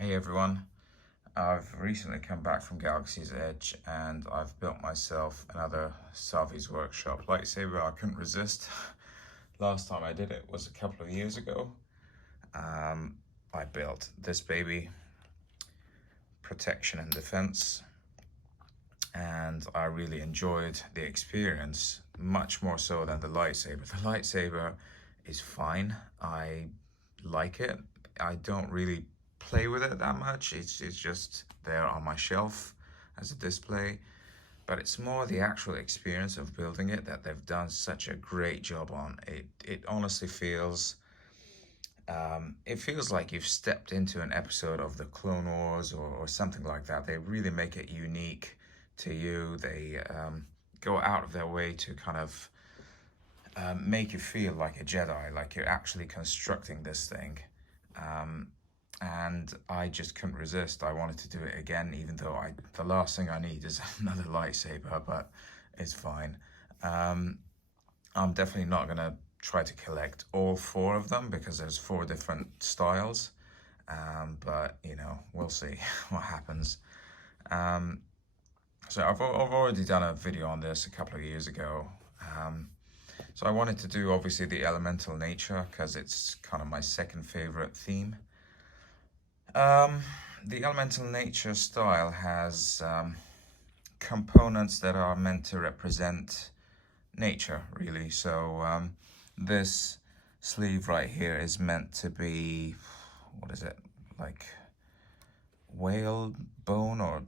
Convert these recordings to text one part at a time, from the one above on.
Hey everyone, I've recently come back from Galaxy's Edge and I've built myself another Savi's Workshop lightsaber. I couldn't resist. Last time I did it was a couple of years ago. I built this baby, protection and defense, and I really enjoyed the experience, much more so than the lightsaber. The lightsaber is fine. I like it. I don't really play with it that much. It's just there on my shelf as a display. But it's more the actual experience of building it that they've done such a great job on. It honestly feels it feels like you've stepped into an episode of the Clone Wars or something like that. They really make it unique to you. They go out of their way to kind of make you feel like a Jedi, like you're actually constructing this thing. And I just couldn't resist. I wanted to do it again, even though the last thing I need is another lightsaber, but it's fine. I'm definitely not gonna try to collect all four of them because there's four different styles. But you know, we'll see what happens. So I've already done a video on this a couple of years ago. So I wanted to do obviously the elemental nature because it's kind of my second favorite theme. The elemental nature style has components that are meant to represent nature, really. So this sleeve right here is meant to be, what is it, like whale bone, or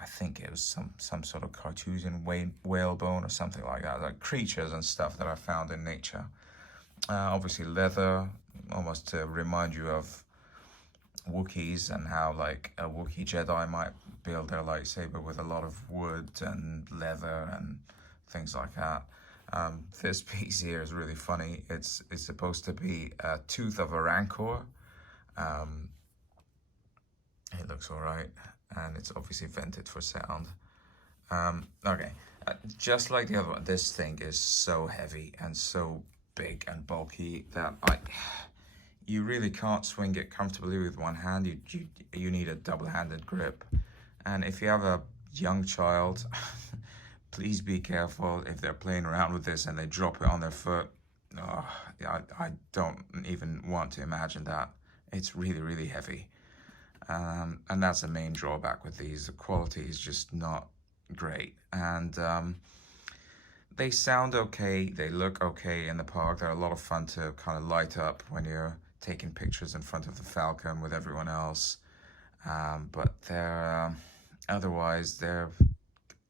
I think it was some sort of Cartesian whale bone or something like that, like creatures and stuff that are found in nature. Obviously leather, almost to remind you of Wookiees and how like a Wookiee Jedi might build their lightsaber with a lot of wood and leather and things like that. This piece here is really funny. It's supposed to be a tooth of a rancor. It looks all right, and it's obviously vented for sound. Okay, just like the other one, this thing is so heavy and so big and bulky that you really can't swing it comfortably with one hand. You need a double-handed grip, and if you have a young child, please be careful if they're playing around with this and they drop it on their foot. Oh, I don't even want to imagine that. It's really, really heavy. And that's the main drawback with these. The quality is just not great. And they sound okay, they look okay in the park. They're a lot of fun to kind of light up when you're taking pictures in front of the Falcon with everyone else. But they're otherwise, they're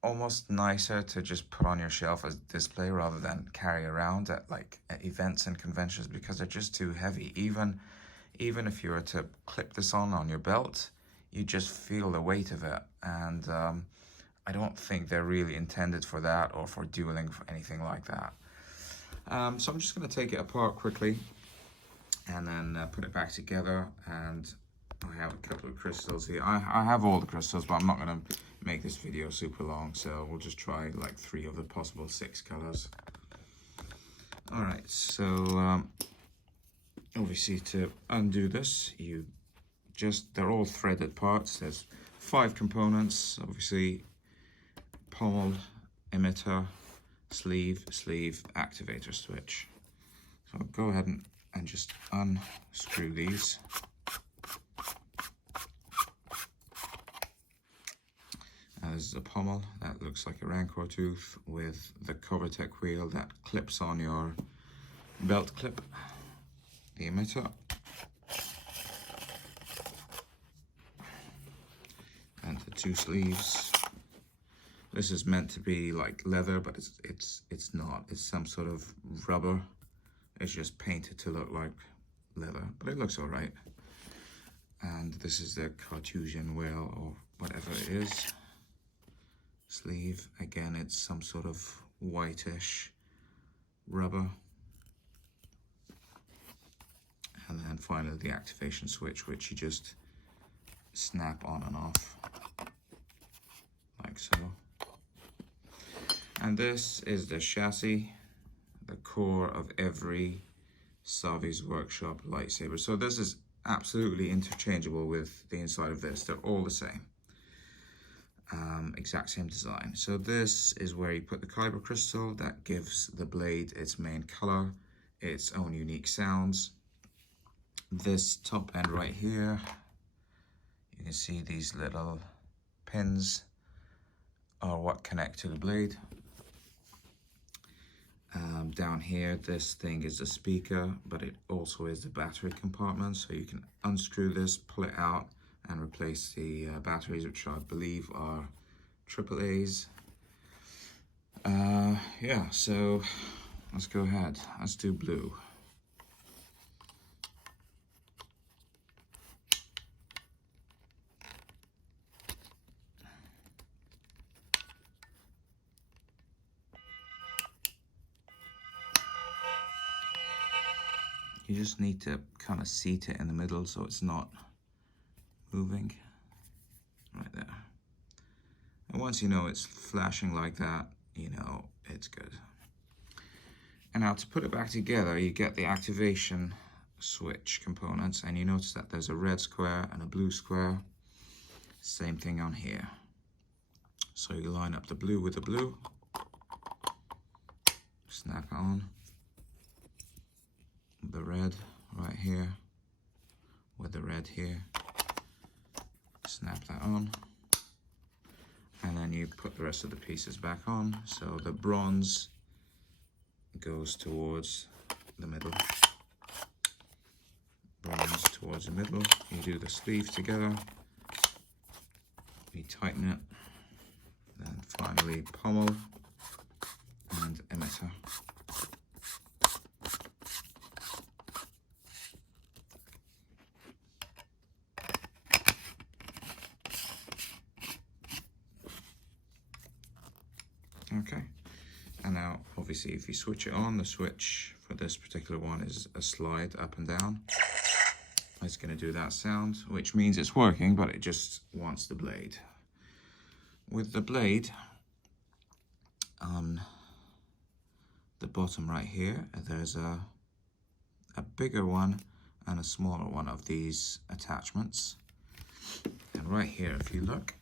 almost nicer to just put on your shelf as display rather than carry around at events and conventions because they're just too heavy. Even if you were to clip this on your belt, you just feel the weight of it. And I don't think they're really intended for that or for dueling for anything like that. So I'm just going to take it apart quickly and then put it back together. And I have a couple of crystals here. I have all the crystals, but I'm not going to make this video super long, so we'll just try like 3 of the possible 6 colors. All right, so obviously to undo this, they're all threaded parts. There's 5 components, obviously: pommel, emitter, sleeve, activator switch. So I'll go ahead and just unscrew these. This is a pommel that looks like a rancor tooth with the Covertech wheel that clips on your belt clip. The emitter. And the 2 sleeves. This is meant to be like leather, but it's not. It's some sort of rubber. It's just painted to look like leather, but it looks all right. And this is the Cartesian whale or whatever it is. Sleeve, again, it's some sort of whitish rubber. And then finally the activation switch, which you just snap on and off like so. And this is the chassis, the core of every Savi's Workshop lightsaber. So this is absolutely interchangeable with the inside of this. They're all the same. Exact same design. So this is where you put the Kyber crystal that gives the blade its main color, its own unique sounds. This top end right here, you can see these little pins are what connect to the blade. Down here, this thing is a speaker, but it also is the battery compartment, so you can unscrew this, pull it out, and replace the batteries, which I believe are AAAs. Yeah, so let's go ahead. Let's do blue. You just need to kind of seat it in the middle so it's not moving. Right there. And once you know it's flashing like that, you know it's good. And now to put it back together, you get the activation switch components, and you notice that there's a red square and a blue square. Same thing on here. So you line up the blue with the blue, snap it on. The red right here with the red here, snap that on, and then you put the rest of the pieces back on. So the bronze goes towards the middle, bronze towards the middle. You do the sleeve together, you tighten it, then finally pommel and emitter. Okay, and now obviously if you switch it on, the switch for this particular one is a slide up and down. It's going to do that sound, which means it's working, but it just wants the blade. With the blade on the bottom right here, there's a bigger one and a smaller one of these attachments. And right here, if you look,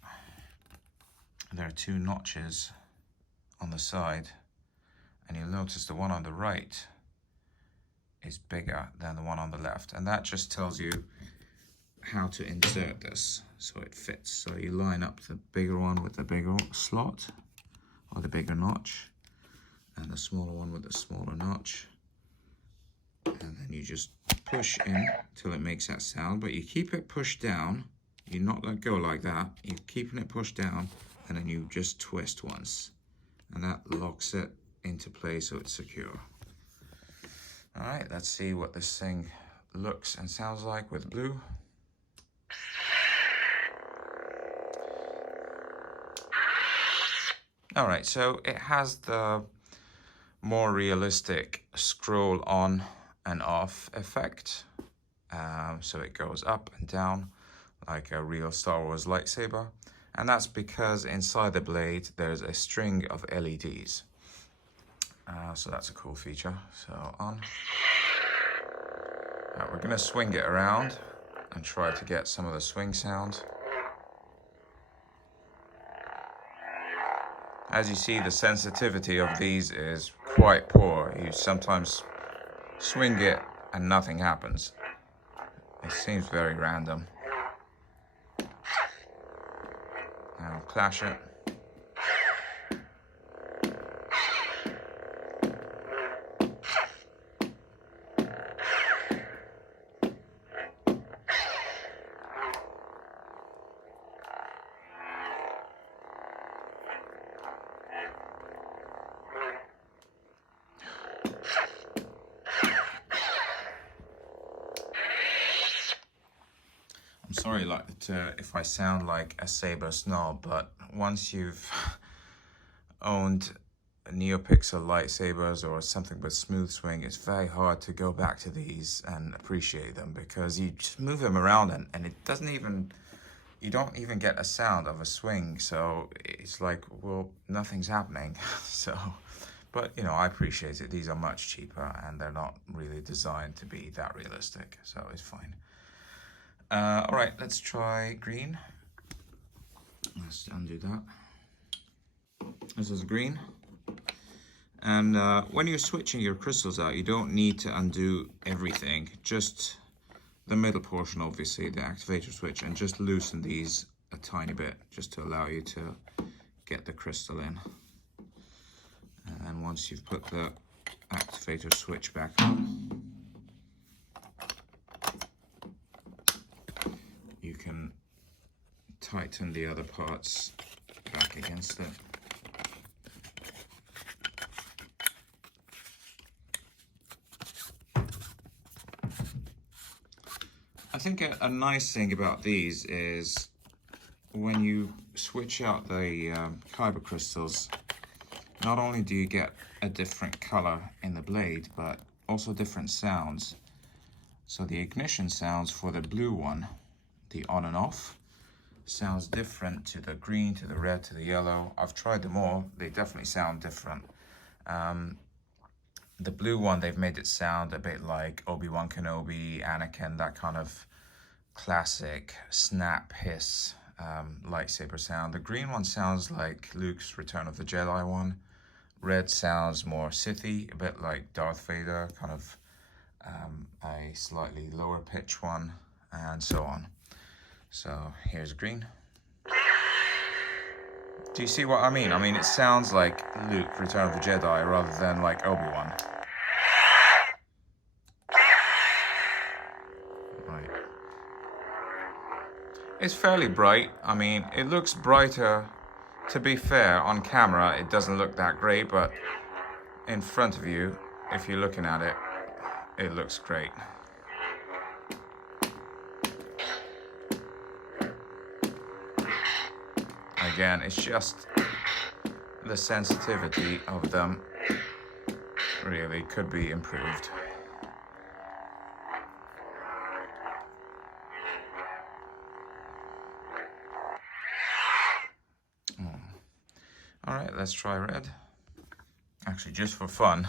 there are two notches on the side, and you'll notice the one on the right is bigger than the one on the left, and that just tells you how to insert this so it fits. So you line up the bigger one with the bigger slot or the bigger notch, and the smaller one with the smaller notch, and then you just push in till it makes that sound, but you keep it pushed down. You not let go like that, you're keeping it pushed down, and then you just twist once, and that locks it into place so it's secure. All right, let's see what this thing looks and sounds like with blue. All right, so it has the more realistic scroll on and off effect. So it goes up and down like a real Star Wars lightsaber. And that's because inside the blade, there's a string of LEDs. So that's a cool feature. So on. Now we're gonna swing it around and try to get some of the swing sound. As you see, the sensitivity of these is quite poor. You sometimes swing it and nothing happens. It seems very random. Now clash it. I'm sorry if I sound like a saber snob, but once you've owned NeoPixel lightsabers or something with smooth swing, it's very hard to go back to these and appreciate them, because you just move them around and it doesn't even, you don't even get a sound of a swing. So it's like, well, nothing's happening. So, but you know, I appreciate it. These are much cheaper and they're not really designed to be that realistic, so it's fine. All right, let's try green. Let's undo that. This is green. And when you're switching your crystals out, you don't need to undo everything, just the middle portion, obviously, the activator switch, and just loosen these a tiny bit, just to allow you to get the crystal in. And then once you've put the activator switch back on, you can tighten the other parts back against it. I think a nice thing about these is when you switch out the Kyber crystals, not only do you get a different color in the blade, but also different sounds. So the ignition sounds for the blue one, the on and off, sounds different to the green, to the red, to the yellow. I've tried them all, they definitely sound different. The blue one, they've made it sound a bit like Obi-Wan Kenobi, Anakin, that kind of classic snap hiss lightsaber sound. The green one sounds like Luke's Return of the Jedi one. Red sounds more Sithy, a bit like Darth Vader, kind of a slightly lower pitch one, and so on. So here's green. Do you see what I mean? I mean, it sounds like Luke, Return of the Jedi, rather than like Obi-Wan. Right. It's fairly bright. I mean, it looks brighter. To be fair, on camera, it doesn't look that great, but in front of you, if you're looking at it, it looks great. Again, it's just the sensitivity of them really could be improved. All right, let's try red. Actually, just for fun,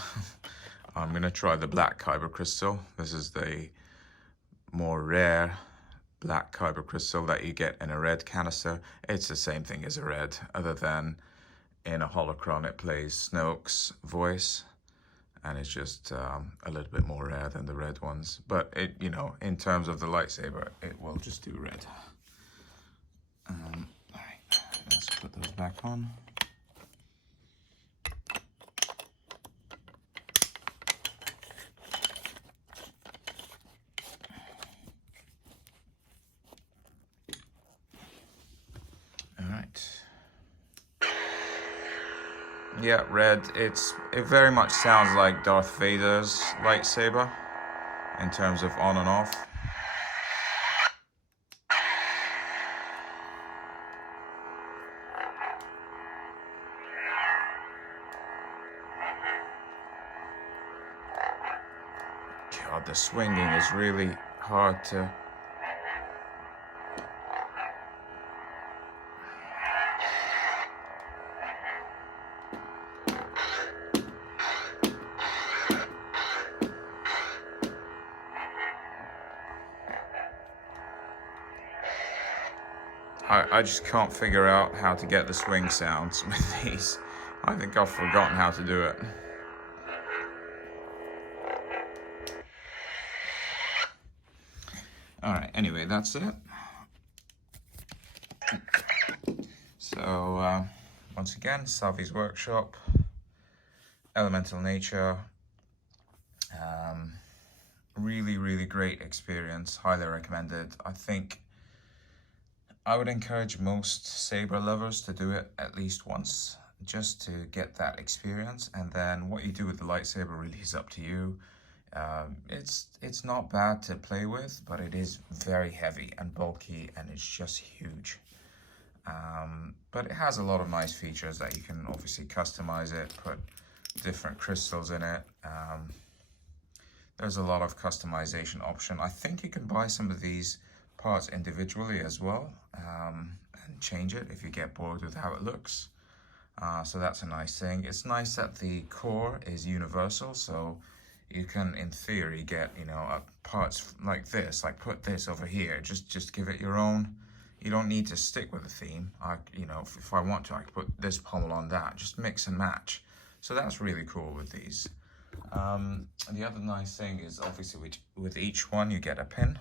I'm gonna try the black Kyber crystal. This is the more rare black Kyber crystal that you get in a red canister. It's the same thing as a red, other than in a holocron it plays Snoke's voice, and it's just a little bit more rare than the red ones. But it, you know, in terms of the lightsaber, it will just do red. All right, let's put those back on. Yeah, red. It very much sounds like Darth Vader's lightsaber in terms of on and off. God, the swinging is really hard to... I just can't figure out how to get the swing sounds with these. I think I've forgotten how to do it. Alright, anyway, that's it. So, once again, Savi's workshop, Elemental Nature. Really, really great experience. Highly recommended. I think I would encourage most saber lovers to do it at least once, just to get that experience. And then what you do with the lightsaber really is up to you. It's not bad to play with, but it is very heavy and bulky, and it's just huge. But it has a lot of nice features that you can obviously customize it, put different crystals in it. There's a lot of customization option. I think you can buy some of these parts individually as well, and change it if you get bored with how it looks. So that's a nice thing. It's nice that the core is universal, so you can, in theory, get, you know, parts like this, like put this over here, just give it your own. You don't need to stick with a theme. You know, if I want to, I could put this pommel on that, just mix and match. So that's really cool with these. The other nice thing is obviously with each one you get a pin.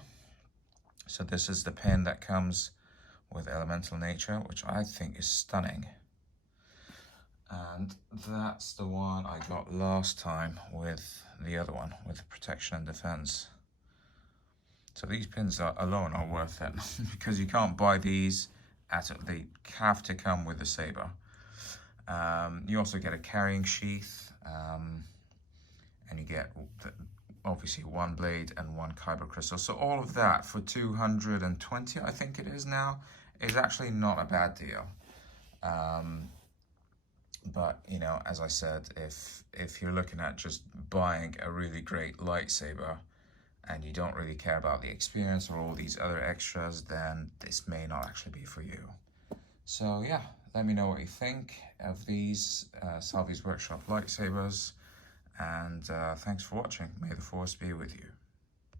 So this is the pin that comes with Elemental Nature, which I think is stunning. And that's the one I got last time with the other one, with Protection and Defense. So these pins alone are worth it because you can't buy these they have to come with the saber. You also get a carrying sheath, and you get obviously one blade and one Kyber crystal. So all of that for 220, I think it is now, is actually not a bad deal. But you know, as I said, if you're looking at just buying a really great lightsaber and you don't really care about the experience or all these other extras, then this may not actually be for you. So yeah, let me know what you think of these Savi's Workshop lightsabers, and thanks for watching. May the Force be with you.